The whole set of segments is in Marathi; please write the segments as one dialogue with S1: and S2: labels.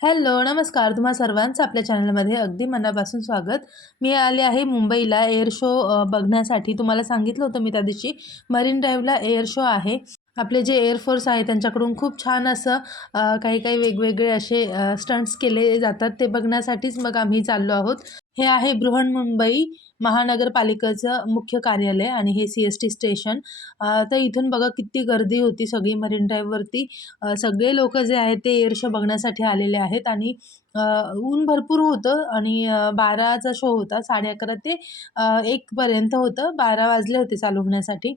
S1: हॅलो नमस्कार. तुम्हा सर्वांचं आपल्या चॅनलमध्ये अगदी मनापासून स्वागत. मी आले आहे मुंबईला. एअर शो बघण्यासाठी. तुम्हाला सांगितलं होतं मी त्या दिवशी मरीन ड्राईव्हला एअर शो आहे. आपले जे एअरफोर्स आहे त्यांच्याकडून खूप छान असं काही काही वेगवेगळे असे स्टंट्स केले जातात. ते बघण्यासाठीच मग आम्ही चाललो आहोत. हे आहे बृहन्मुंबई महानगरपालिकेचं मुख्य कार्यालय आणि हे सी एस टी स्टेशन. तर इथून बघा किती गर्दी होती सगळी मरीन ड्राईव्हवरती सगळे लोक जे आहेत ते एअर शो बघण्यासाठी आलेले आहेत आणि ऊन भरपूर होतं आणि बाराचा शो होता साडे अकरा ते एकपर्यंत होतं. बारा वाजले होते चालू होण्यासाठी.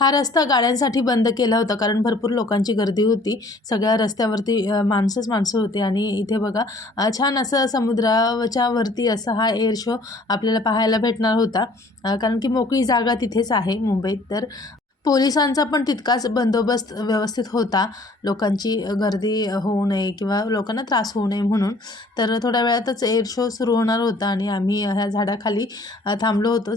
S1: हा रस्ता गाड्यांसाठी बंद केला होता कारण भरपूर लोकांची गर्दी होती. सगळ्या रस्त्यावरती माणसंच माणसं होते. आणि इथे बघा छान असं समुद्राच्या वरती असा हा एअर शो आपल्याला पाहायला भेटणार होता. कारण की मोकळी जागा तिथेच आहे मुंबईत. तर पोलिसांचा पण तितकाच बंदोबस्त व्यवस्थित होता. लोकांची गर्दी होऊ नये किंवा लोकांना त्रास होऊ नये म्हणून. तर थोड्या वेळातच एअर शो सुरू होणार होता आणि आम्ही ह्या झाडाखाली थांबलो होतो.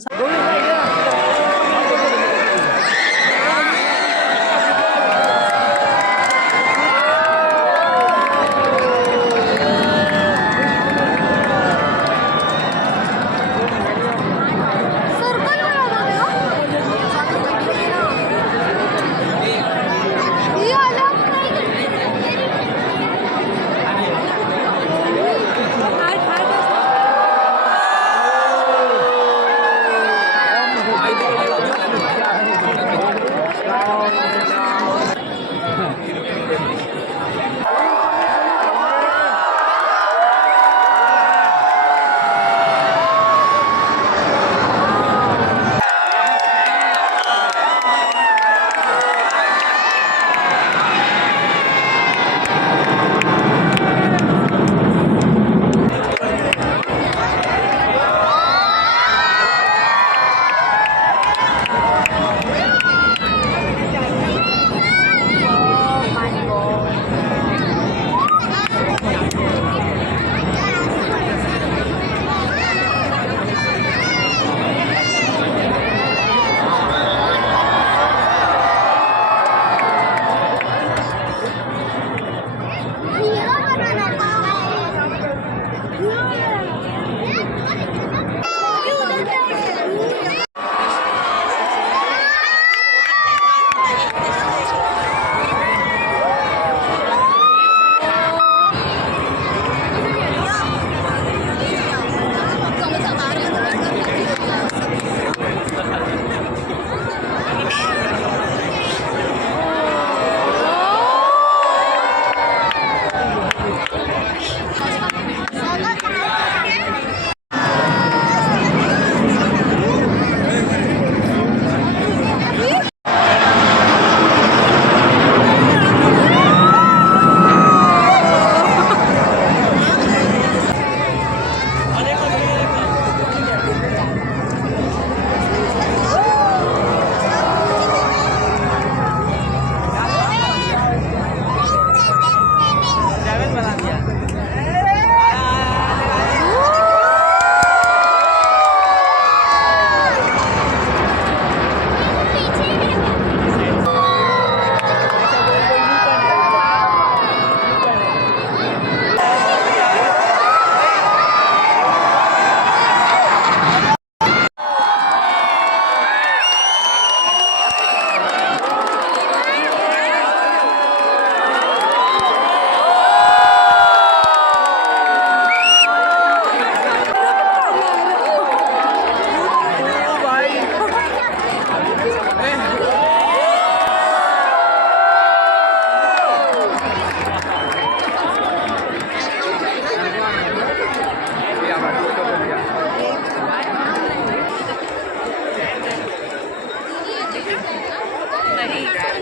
S1: Hey,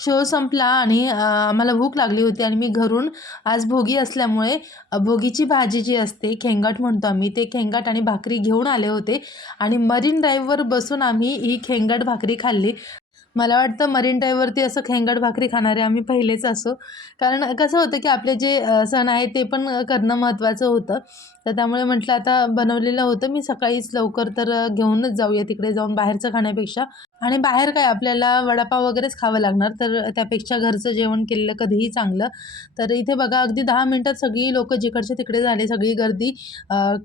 S1: शो संपला आणि आम्हाला भूक लागली होती आणि मी घरून आज भोगी असल्यामुळे भोगीची भाजी जी असते खेंगाट म्हणतो आम्ही ते खेंगाट आणि भाकरी घेऊन आले होते आणि मरीन ड्राईव्हवर बसून आम्ही ही खेंगाट भाकरी खाल्ली. मला वाटतं मरीन ड्राईव्हवरती असं खेंगाट भाकरी खाणारे आम्ही पहिलेच असो. कारण कसं होतं की आपले जे सण आहे ते पण करणं महत्त्वाचं होतं. तर त्यामुळे म्हटलं आता बनवलेलं होतं. मी सकाळीच लवकर तर घेऊनच जाऊया तिकडे जाऊन बाहेरचं खाण्यापेक्षा. आणि बाहेर काय आपल्याला वडापाव वगैरेच खावं लागणार. तर त्यापेक्षा घरचं जेवण केलेलं कधीही चांगलं. तर इथे बघा अगदी दहा मिनटात सगळी लोकं जिकडचे तिकडे झाले सगळी गर्दी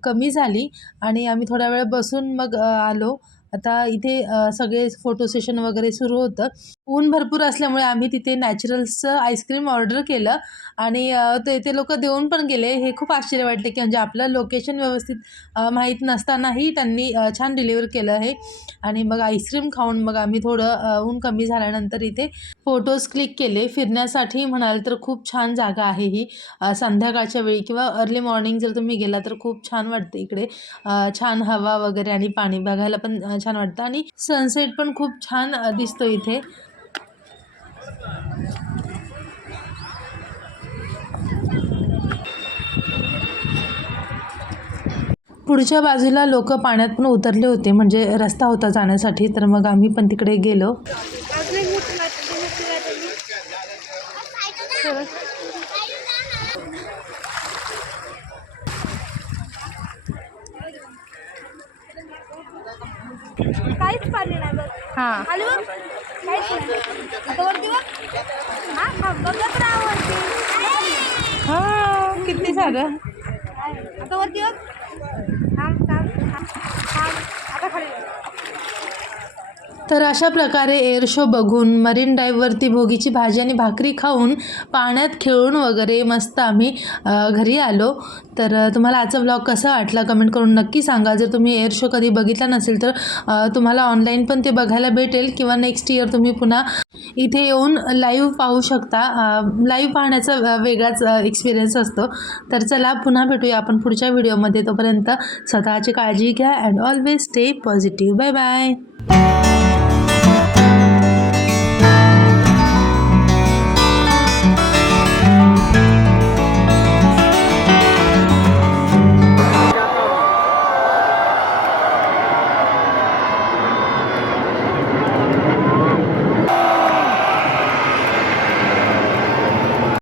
S1: कमी झाली. आणि आम्ही थोडा वेळ बसून मग आलो. आता इथे सगळे फोटो सेशन वगैरे सुरू होतं. ऊन भरपूर असल्यामुळे आम्ही तिथे नॅचरल्सचं आईस्क्रीम ऑर्डर केलं आणि ते ते लोक देऊन पण गेले. हे खूप आश्चर्य वाटले की म्हणजे आपलं लोकेशन व्यवस्थित माहीत नसतानाही त्यांनी छान डिलिव्हर केलं हे. आणि मग आईस्क्रीम खाऊन मग आम्ही थोडं ऊन कमी झाल्यानंतर इथे फोटोज क्लिक केले. फिरण्यासाठी म्हणाल तर खूप छान जागा आहे ही. संध्याकाळच्या वेळी किंवा अर्ली मॉर्निंग जर तुम्ही गेला तर खूप छान वाटते इकडे. छान हवा वगैरे आणि पाणी बघायला पण छान वाटतं आणि सनसेट पण खूप छान दिसतो इथे. पुढच्या बाजूला लोक पाण्यात पण उतरले होते म्हणजे रस्ता होता जाण्यासाठी तर मग आम्ही पण तिकडे गेलो
S2: काहीच पाणी नाही बघ
S1: हां.
S2: आली बघ काहीच नाही. आता वरती बघ. हा हा बघत राहा वरती.
S1: हा किती सारं
S2: आता वरती बघ. थांब थांब थांब. थांब. आता खाली. बघ.
S1: तर अशा प्रकारे एअर शो बघून मरीन ड्राईव्हवरती भोगीची भाजी आणि भाकरी खाऊन पाण्यात खेळून वगैरे मस्त आम्ही घरी आलो. तर तुम्हाला आजचा ब्लॉग कसा वाटला कमेंट करून नक्की सांगा. जर तुम्ही एअर शो कधी बघितला नसेल तर तुम्हाला ऑनलाईन पण ते बघायला भेटेल किंवा नेक्स्ट इयर तुम्ही पुन्हा इथे येऊन लाईव्ह पाहू शकता. लाईव्ह पाहण्याचा वेगळाच एक्सपिरियन्स असतो. तर चला पुन्हा भेटूया आपण पुढच्या व्हिडिओमध्ये तोपर्यंत स्वतःची काळजी घ्या and always stay positive bye bye